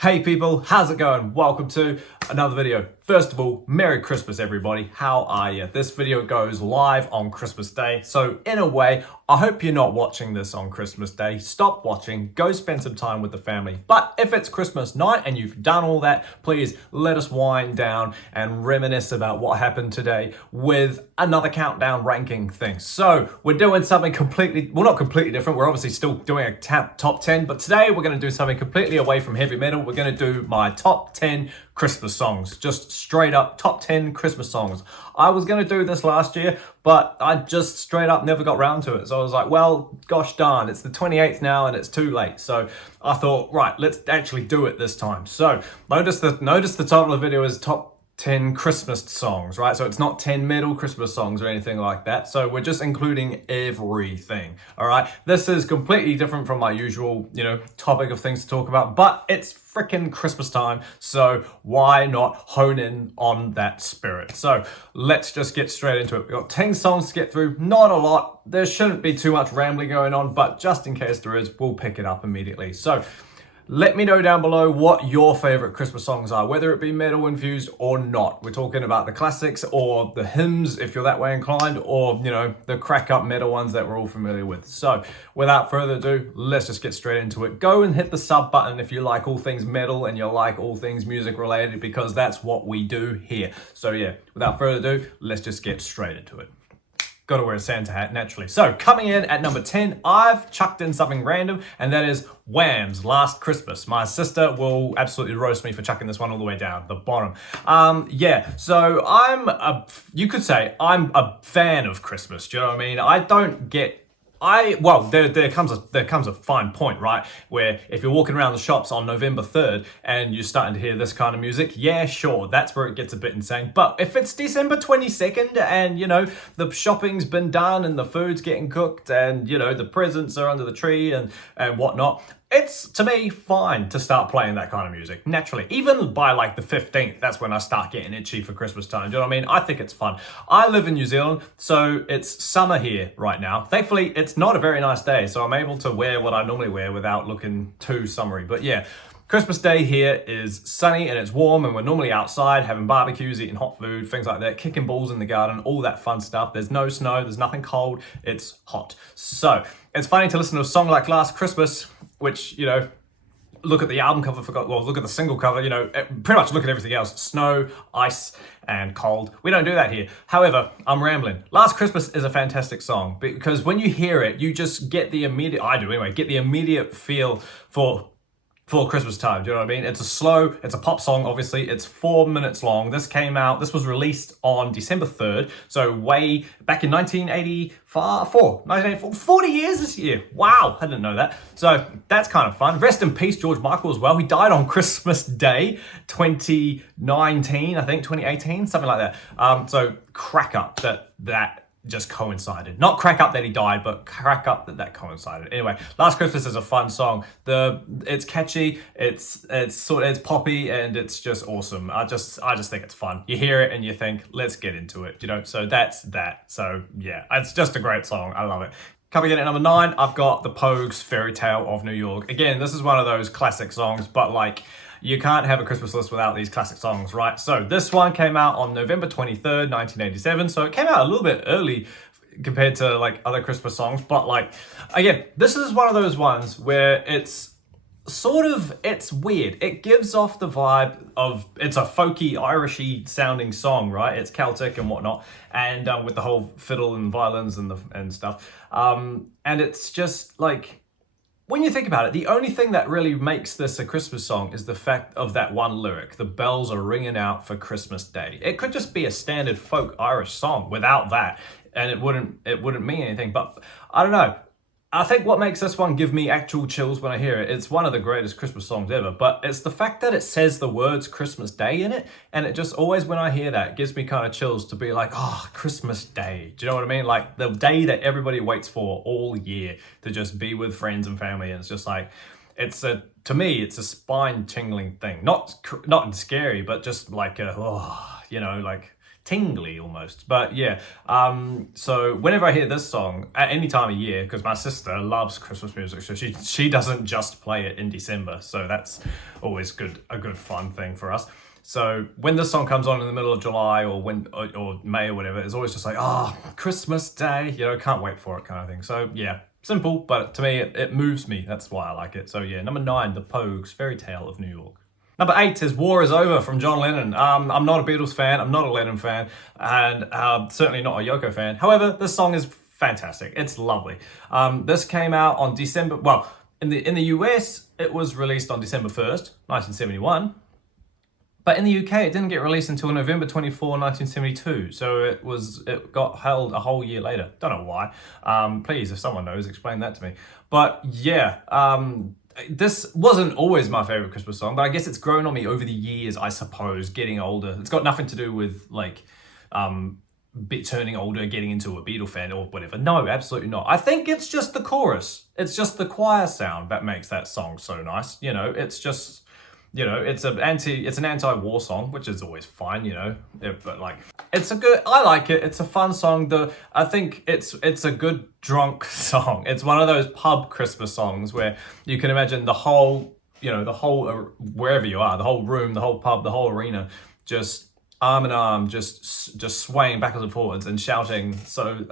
Hey people, how's it going? Welcome to another video. First of all, Merry Christmas everybody. How are you? This video goes live on Christmas Day. So in a way, I hope you're not watching this on Christmas Day. Stop watching, go spend some time with the family. But if it's Christmas night and you've done all that, please let us wind down and reminisce about what happened today with another countdown ranking thing. So we're doing something completely, well, not completely different. We're obviously still doing a top 10, but today we're going to do something completely away from heavy metal. We're going to do my top 10 Christmas songs, just straight up top 10 Christmas songs. I was going to do this last year, but I just straight up never got round to it. So I was like, well, gosh darn, it's the 28th now and it's too late. So I thought, right, let's actually do it this time. So notice the title of the video is top 10 Christmas songs, right? So it's not 10 metal Christmas songs or anything like that. So we're just including everything, all right? This is completely different from my usual, topic of things to talk about, but it's freaking Christmas time. So why not hone in on that spirit? So let's just get straight into it. We've got 10 songs to get through, not a lot. There shouldn't be too much rambling going on, but just in case there is, we'll pick it up immediately. So let me know down below what your favorite Christmas songs are, whether it be metal infused or not. We're talking about the classics or the hymns, if you're that way inclined, or, the crack up metal ones that we're all familiar with. So without further ado, let's just get straight into it. Go and hit the sub button if you like all things metal and you like all things music related, because that's what we do here. So yeah, without further ado, let's just get straight into it. Got to wear a Santa hat, naturally. So coming in at number 10, I've chucked in something random, and that is Wham's Last Christmas. My sister will absolutely roast me for chucking this one all the way down the bottom. So you could say I'm a fan of Christmas. Do you know what I mean? I don't get there comes a fine point, right? Where if you're walking around the shops on November 3rd and you're starting to hear this kind of music, yeah, sure, that's where it gets a bit insane. But if it's December 22nd and, the shopping's been done and the food's getting cooked and, the presents are under the tree and whatnot, it's, to me, fine to start playing that kind of music, naturally. Even by like the 15th, that's when I start getting itchy for Christmas time. Do you know what I mean? I think it's fun. I live in New Zealand, so it's summer here right now. Thankfully, it's not a very nice day, so I'm able to wear what I normally wear without looking too summery. But yeah, Christmas Day here is sunny and it's warm, and we're normally outside having barbecues, eating hot food, things like that, kicking balls in the garden, all that fun stuff. There's no snow, there's nothing cold, it's hot. So it's funny to listen to a song like Last Christmas, which, look at the album cover, look at the single cover, pretty much look at everything else. Snow, ice, and cold. We don't do that here. However, I'm rambling. Last Christmas is a fantastic song because when you hear it, you just get the immediate feel for Christmas time. Do you know what I mean? It's a pop song, obviously. It's 4 minutes long. This was released on December 3rd. So way back in 1984, 40 years this year. Wow, I didn't know that. So that's kind of fun. Rest in peace, George Michael as well. He died on Christmas Day, 2019, I think, 2018, something like that. So crack up that just coincided. Not crack up that he died, but crack up that coincided. Anyway, Last Christmas is a fun song. It's catchy, it's poppy, and it's just awesome. I just think it's fun. You hear it and you think, let's get into it, so that's that. So yeah, it's just a great song. I love it. Coming in at number 9, I've got the Pogues' Fairy Tale of New York. Again, this is one of those classic songs, but like, you can't have a Christmas list without these classic songs, right? So this one came out on November 23rd, 1987. So it came out a little bit early compared to like other Christmas songs. But like, again, this is one of those ones where it's weird. It gives off the vibe of, it's a folky, Irishy sounding song, right? It's Celtic and whatnot. And with the whole fiddle and violins and stuff. And it's just like, when you think about it, the only thing that really makes this a Christmas song is the fact of that one lyric. The bells are ringing out for Christmas Day. It could just be a standard folk Irish song without that, and it wouldn't mean anything. But I don't know. I think what makes this one give me actual chills when I hear it, it's one of the greatest Christmas songs ever, but it's the fact that it says the words Christmas Day in it, and it just always, when I hear that, it gives me kind of chills to be like, oh, Christmas Day. Do you know what I mean? Like the day that everybody waits for all year to just be with friends and family, and it's just like, to me, it's a spine tingling thing. Not scary, but just like like tingly almost. But yeah, so whenever I hear this song at any time of year, because my sister loves Christmas music, so she doesn't just play it in December, so that's always a good fun thing for us. So when this song comes on in the middle of July or May or whatever, it's always just like, Christmas Day, can't wait for it kind of thing. So yeah, simple, but to me it moves me. That's why I like it. So yeah, number 9, the Pogues, Fairy Tale of New York. Number 8 is War Is Over from John Lennon. I'm not a Beatles fan, I'm not a Lennon fan, and certainly not a Yoko fan. However, this song is fantastic. It's lovely. This came out on December, well, in the US, it was released on December 1st, 1971. But in the UK, it didn't get released until November 24, 1972. So it got held a whole year later. Don't know why. Please, if someone knows, explain that to me. But yeah, this wasn't always my favorite Christmas song, but I guess it's grown on me over the years, I suppose, getting older. It's got nothing to do with like turning older, getting into a Beatle fan or whatever. No, absolutely not. I think it's just the chorus. It's just the choir sound that makes that song so nice. It's just... it's an anti-war song, which is always fine, but like, I like it. It's a fun song. I think it's a good drunk song. It's one of those pub Christmas songs where you can imagine the whole, wherever you are, the whole room, the whole pub, the whole arena, just arm in arm, just swaying backwards and forwards and shouting. So,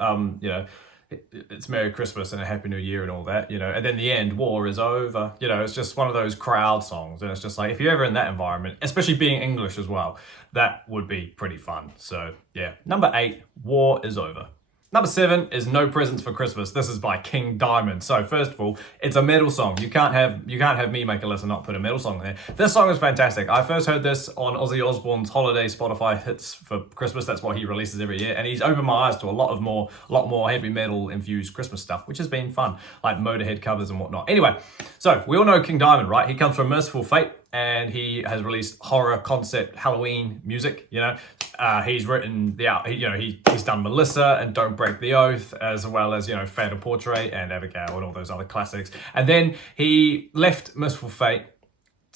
it's Merry Christmas and a Happy New Year and all that, and then the end, war is over. It's just one of those crowd songs, and it's just like, if you're ever in that environment, especially being English as well, that would be pretty fun. So yeah, number 8, War Is Over. Number 7 is No Presents for Christmas. This is by King Diamond. So first of all, it's a metal song. You can't have me make a list and not put a metal song there. This song is fantastic. I first heard this on Ozzy Osbourne's holiday Spotify hits for Christmas. That's what he releases every year, and he's opened my eyes to a lot more heavy metal infused Christmas stuff, which has been fun, like Motorhead covers and whatnot. Anyway, so we all know King Diamond, right? He comes from Merciful Fate, and he has released horror concept Halloween music. He's written he's done Melissa and Don't Break the Oath, as well as Fatal Portrait and Abigail and all those other classics. And then he left Merciful Fate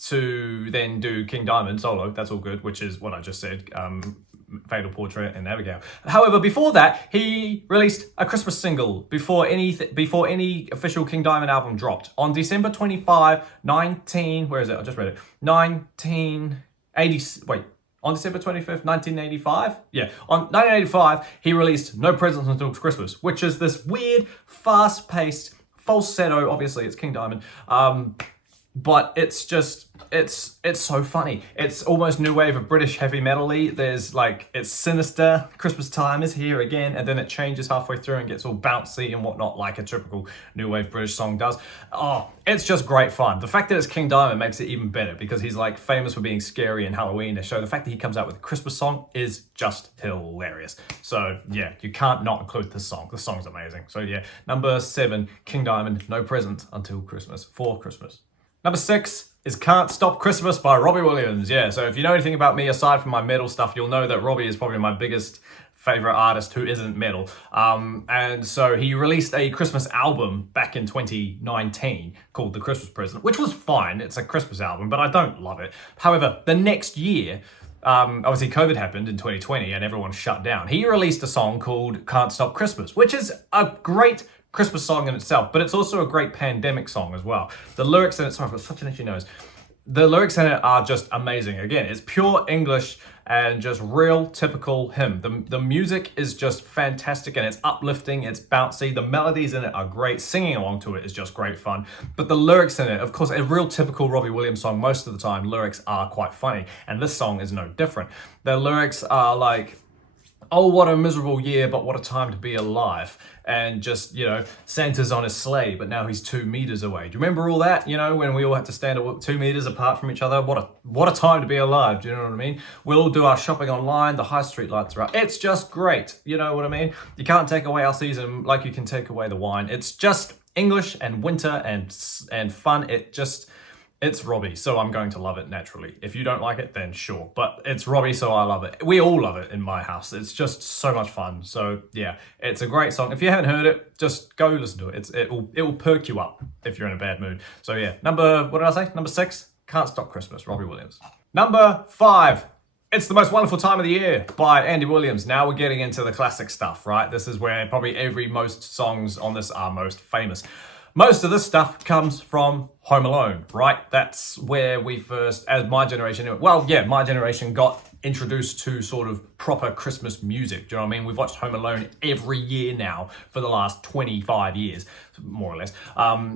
to then do King Diamond solo. That's all good, which is what I just said. Fatal Portrait and Abigail. However, before that, he released a Christmas single before any official King Diamond album dropped on December 25, where is it? I just read it. 1980. Wait. On December 25th, 1985? Yeah, on 1985, he released No Presents Until Christmas, which is this weird, fast-paced falsetto. Obviously, it's King Diamond. But it's so funny. It's almost new wave of British heavy metal-y. There's like, it's sinister, Christmas time is here again, and then it changes halfway through and gets all bouncy and whatnot, like a typical new wave British song does. Oh, it's just great fun. The fact that it's King Diamond makes it even better, because he's like famous for being scary and Halloween. So the fact that he comes out with a Christmas song is just hilarious. So yeah, you can't not include this song. The song's amazing. So yeah, number 7, King Diamond, No Present Until Christmas, for Christmas. Number 6 is Can't Stop Christmas by Robbie Williams. Yeah, so if you know anything about me aside from my metal stuff, you'll know that Robbie is probably my biggest favorite artist who isn't metal. And so he released a Christmas album back in 2019 called The Christmas Present, which was fine. It's a Christmas album, but I don't love it. However, the next year, obviously COVID happened in 2020 and everyone shut down. He released a song called Can't Stop Christmas, which is a great Christmas song in itself, but it's also a great pandemic song as well. The lyrics in it, sorry, I've got such an itchy nose. The lyrics in it are just amazing. Again, it's pure English and just real typical him. The music is just fantastic and it's uplifting, it's bouncy. The melodies in it are great. Singing along to it is just great fun. But the lyrics in it, of course, a real typical Robbie Williams song, most of the time, lyrics are quite funny. And this song is no different. The lyrics are like, oh, what a miserable year, but what a time to be alive. And just, Santa's on his sleigh, but now he's 2 meters away. Do you remember all that? When we all had to stand 2 meters apart from each other? What a time to be alive. Do you know what I mean? We'll all do our shopping online. The high street lights are up. It's just great. You know what I mean? You can't take away our season like you can take away the wine. It's just English and winter and fun. It's Robbie, so I'm going to love it naturally. If you don't like it, then sure. But it's Robbie, so I love it. We all love it in my house. It's just so much fun. So yeah, it's a great song. If you haven't heard it, just go listen to it. It will perk you up if you're in a bad mood. So yeah, what did I say? Number 6, Can't Stop Christmas, Robbie Williams. Number 5, It's the Most Wonderful Time of the Year by Andy Williams. Now we're getting into the classic stuff, right? This is where probably most songs on this are most famous. Most of this stuff comes from Home Alone, right? That's where we first, as my generation, my generation got introduced to sort of proper Christmas music. Do you know what I mean? We've watched Home Alone every year now for the last 25 years, more or less.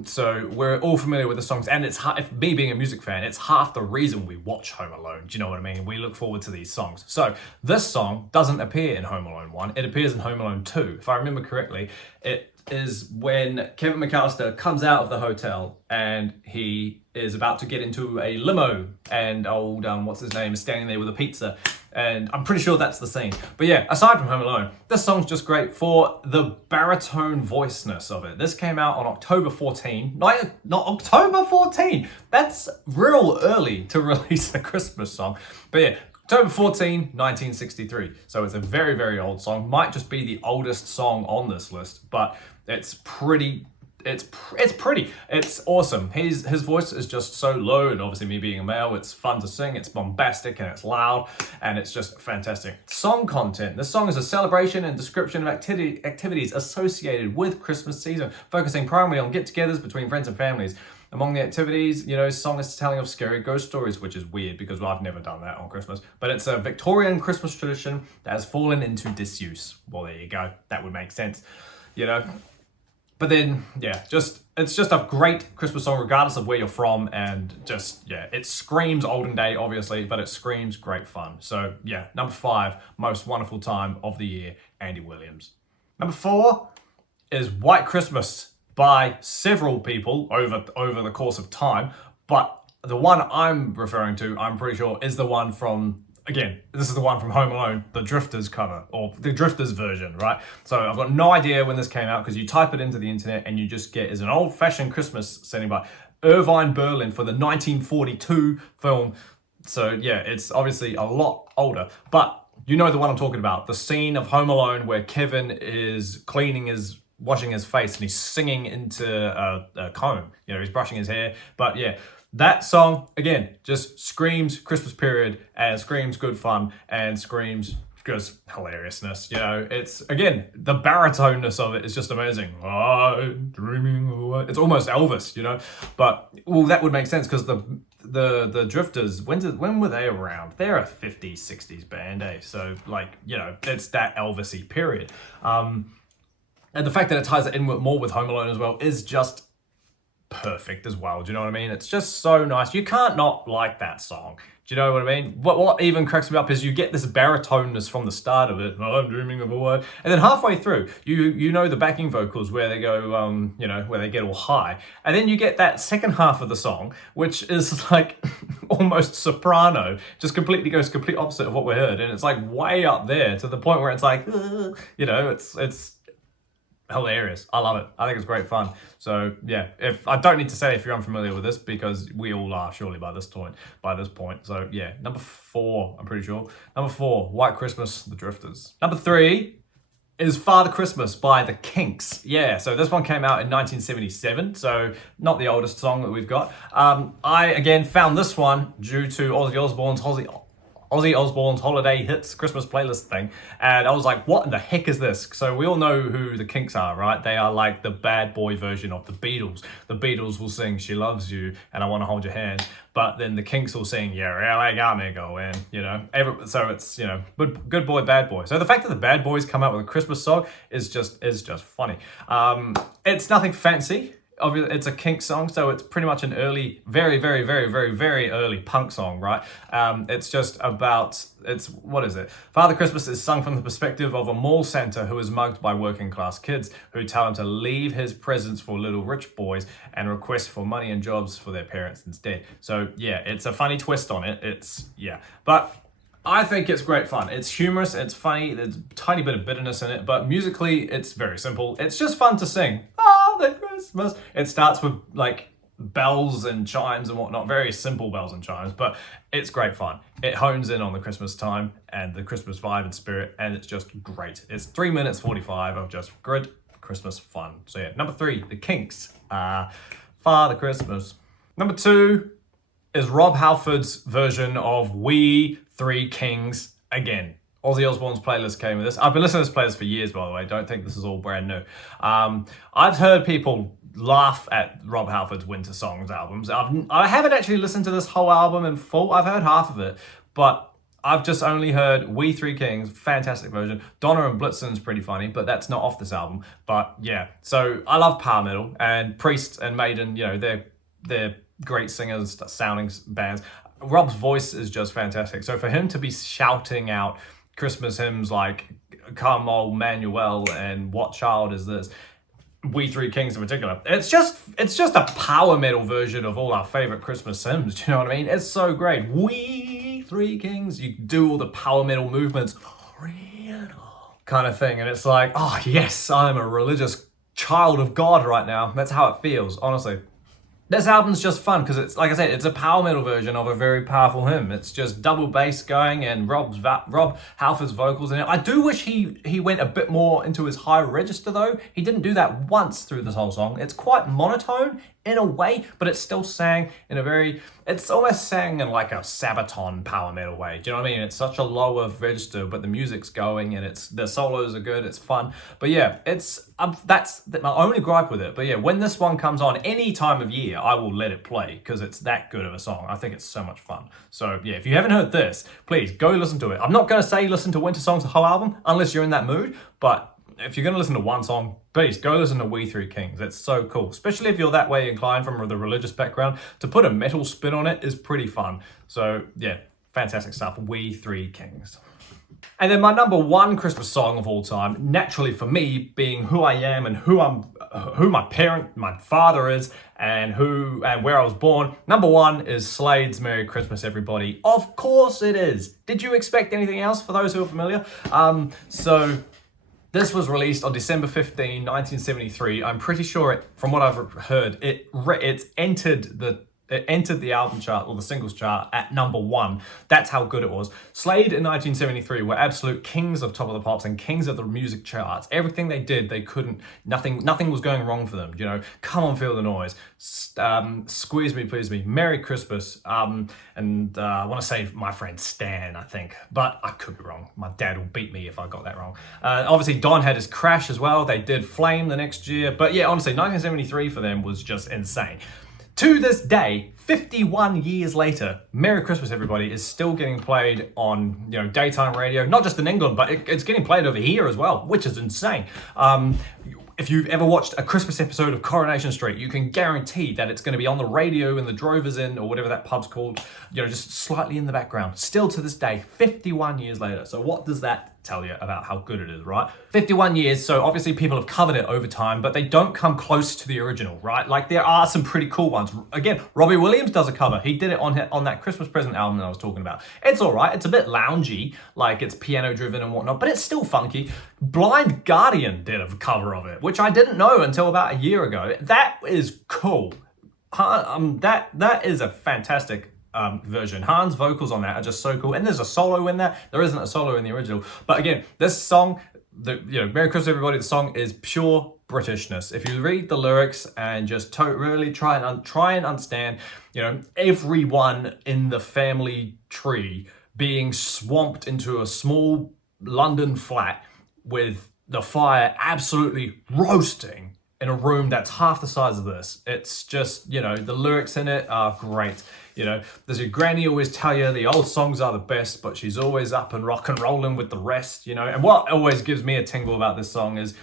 So we're all familiar with the songs, and it's me being a music fan, it's half the reason we watch Home Alone. Do you know what I mean? We look forward to these songs. So this song doesn't appear in Home Alone 1, it appears in Home Alone 2. If I remember correctly, it is when Kevin McAllister comes out of the hotel and he is about to get into a limo, and old what's his name is standing there with a pizza, and I'm pretty sure that's the scene. But yeah, aside from Home Alone, this song's just great for the baritone voiceness of it. This came out on October 14. Not October 14. That's real early to release a Christmas song. But yeah, October 14, 1963. So it's a very, very old song. Might just be the oldest song on this list, but it's pretty. It's pretty. It's awesome. His voice is just so low, and obviously me being a male, it's fun to sing. It's bombastic and it's loud, and it's just fantastic. Song content. This song is a celebration and description of activities associated with Christmas season, focusing primarily on get-togethers between friends and families. Among the activities, song is telling of scary ghost stories, which is weird because I've never done that on Christmas. But it's a Victorian Christmas tradition that has fallen into disuse. Well, there you go. That would make sense, But then, yeah, it's just a great Christmas song regardless of where you're from, and it screams olden day, obviously, but it screams great fun. So yeah, number 5, Most Wonderful Time of the Year, Andy Williams. Number 4 is White Christmas by several people over the course of time, but the one I'm referring to, I'm pretty sure, is the one from, again, this is the one from Home Alone, the Drifters cover, or the Drifters version, right? So I've got no idea when this came out, because you type it into the internet and you just get, is an old-fashioned Christmas setting by Irvine Berlin for the 1942 film. So yeah, it's obviously a lot older, but you know the one I'm talking about. The scene of Home Alone where Kevin is washing his face and he's singing into a comb. He's brushing his hair, but yeah. That song, again, just screams Christmas period and screams good fun and screams just hilariousness. It's, again, the baritoneness of it is just amazing. I'm dreaming away. It's almost Elvis, But, well, that would make sense because the Drifters, when were they around? They're a 50s, 60s band, eh? So, it's that Elvis-y period. And the fact that it ties it in more with Home Alone as well is just perfect as well. Do you know what I mean? It's just so nice. You can't not like that song. Do you know what I mean? What even cracks me up is you get this baritoneness from the start of it. Oh, I'm dreaming of a word. And then halfway through, you know the backing vocals where they go, where they get all high. And then you get that second half of the song, which is like almost soprano, just goes complete opposite of what we heard. And it's like way up there to the point where it's like, it's hilarious. I love it. I think it's great fun. So yeah, if I don't need to say if you're unfamiliar with this, because we all are surely by this point. So yeah, number 4, I'm pretty sure. Number 4, White Christmas, the Drifters. Number 3 is Father Christmas by the Kinks. Yeah, so this one came out in 1977, so not the oldest song that we've got. I again found this one due to Ozzy Osbourne's Holiday Hits Christmas playlist thing, and I was like, what in the heck is this? So we all know who the Kinks are, right? They are like the bad boy version of the Beatles. The Beatles will sing She Loves You and I Want to Hold Your Hand, but then the Kinks will sing You Really Got Me Going, so it's, good boy, bad boy. So the fact that the Bad Boys come out with a Christmas song is just funny. It's nothing fancy. Obviously, it's a Kinks song, so it's pretty much an early, very, very, very, very, very early punk song, right? It's just about, what is it? Father Christmas is sung from the perspective of a mall Santa who is mugged by working class kids who tell him to leave his presents for little rich boys and request for money and jobs for their parents instead. So yeah, it's a funny twist on it. But I think it's great fun. It's humorous, it's funny, there's a tiny bit of bitterness in it, but musically, it's very simple. It's just fun to sing. Father Christmas. It starts with like bells and chimes and whatnot, very simple bells and chimes, but it's great fun. It hones in on the Christmas time and the Christmas vibe and spirit, and it's just great. It's 3 minutes 45 of just good Christmas fun. So yeah, number 3, the Kinks, Father Christmas. Number 2 is Rob Halford's version of We Three Kings again. Ozzy Osbourne's playlist came with this. I've been listening to this playlist for years, by the way. Don't think this is all brand new. I've heard people laugh at Rob Halford's Winter Songs albums. I haven't actually listened to this whole album in full. I've heard half of it, but I've just only heard We Three Kings, fantastic version. Donna and Blitzen pretty funny, but that's not off this album. But yeah, so I love power metal, and Priest and Maiden, you know, they're great singers, sounding bands. Rob's voice is just fantastic. So for him to be shouting out Christmas hymns like Come Old Manuel and What Child Is This, We Three Kings in particular, it's just a power metal version of all our favorite Christmas hymns. Do you know what I mean? It's so great. We Three Kings, you do all the power metal movements, kind of thing, and it's like, oh yes, I'm a religious child of God right now. That's how it feels, honestly. This album's just fun because it's, like I said, it's a power metal version of a very powerful hymn. It's just double bass going and Rob Halford's vocals in it. I do wish he went a bit more into his high register though. He didn't do that once through this whole song. It's quite monotone in a way, but it's still sang in a very, it's almost sang in like a Sabaton power metal way. Do you know what I mean? It's such a lower register, but the music's going and the solos are good, it's fun. But yeah, that's my only gripe with it. But yeah, when this one comes on any time of year, I will let it play because it's that good of a song. I think it's so much fun. So yeah, if you haven't heard this, please go listen to it. I'm not going to say listen to Winter Songs, the whole album, unless you're in that mood, but if you're going to listen to one song, please go listen to We Three Kings. It's so cool, especially if you're that way inclined from the religious background. To put a metal spin on it is pretty fun. So yeah, fantastic stuff. We Three Kings. And then my number one Christmas song of all time, naturally for me, being who I am and who my father is, and where I was born. Number one is Slade's Merry Christmas, Everybody. Of course it is. Did you expect anything else, for those who are familiar? So this was released on December 15, 1973. I'm pretty sure, from what I've heard, it entered the album chart or the singles chart at number one. That's how good it was. Slade in 1973 were absolute kings of Top of the Pops and kings of the music charts. Everything they did, nothing was going wrong for them. You know, Come On Feel the Noise, Squeeze Me, Please Me, Merry Christmas, and I want to say My Friend Stan, I think, but I could be wrong. My dad will beat me if I got that wrong. Obviously, Don had his Crash as well. They did Flame the next year, but yeah, honestly, 1973 for them was just insane. To this day, 51 years later, Merry Christmas Everybody is still getting played on, you know, daytime radio, not just in England, but it's getting played over here as well, which is insane. If you've ever watched a Christmas episode of Coronation Street, you can guarantee that it's going to be on the radio in the Drovers Inn or whatever that pub's called, you know, just slightly in the background. Still to this day, 51 years later. So what does that tell you about how good it is, right? 51 years, so obviously people have covered it over time, but they don't come close to the original, right? Like there are some pretty cool ones. Again, Robbie Williams does a cover. He did it on that Christmas Present album that I was talking about. It's all right. It's a bit loungy, like it's piano driven and whatnot, but it's still funky. Blind Guardian did a cover of it, which I didn't know until about a year ago. That is cool. That is a fantastic version. Hans' vocals on that are just so cool, and there's a solo in that. There isn't a solo in the original, but again, this song, Merry Christmas Everybody, the song is pure Britishness. If you read the lyrics and just really try and understand, you know, everyone in the family tree being swamped into a small London flat with the fire absolutely roasting in a room that's half the size of this. It's just, you know, the lyrics in it are great. You know, does your granny always tell you the old songs are the best, but she's always up and rock and rolling with the rest, you know? And what always gives me a tingle about this song is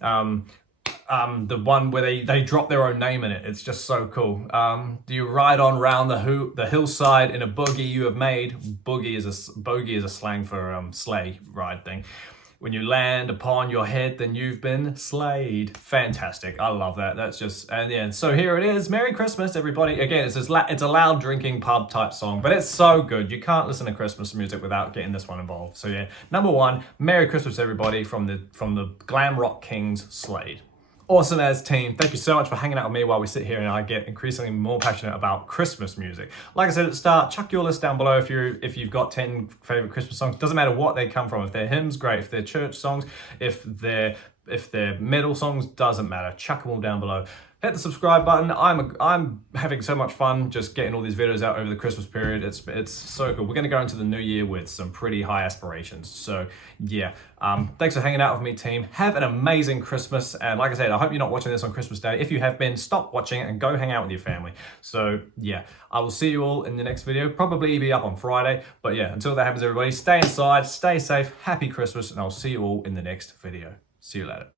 the one where they drop their own name in it. It's just so cool. Do you ride on round the hillside in a buggy you have made? Bogey is a slang for sleigh ride thing. When you land upon your head, then you've been slayed. Fantastic. I love that. That's just, and yeah, so here it is. Merry Christmas, everybody. Again, it's a loud drinking pub type song, but it's so good. You can't listen to Christmas music without getting this one involved. So yeah, number one, Merry Christmas, everybody, from the Glam Rock Kings, Slade. Awesome as team. Thank you so much for hanging out with me while we sit here and I get increasingly more passionate about Christmas music. Like I said at the start, chuck your list down below if you've got 10 favorite Christmas songs. Doesn't matter what they come from. If they're hymns, great. If they're church songs, if they're metal songs, doesn't matter. Chuck them all down below. hit the subscribe button. I'm having so much fun just getting all these videos out over the Christmas period. It's so cool. We're gonna go into the new year with some pretty high aspirations. So yeah, thanks for hanging out with me, team. Have an amazing Christmas. And like I said, I hope you're not watching this on Christmas Day. If you have been, stop watching it and go hang out with your family. So yeah, I will see you all in the next video. Probably be up on Friday. But yeah, until that happens, everybody, stay inside, stay safe, happy Christmas, and I'll see you all in the next video. See you later.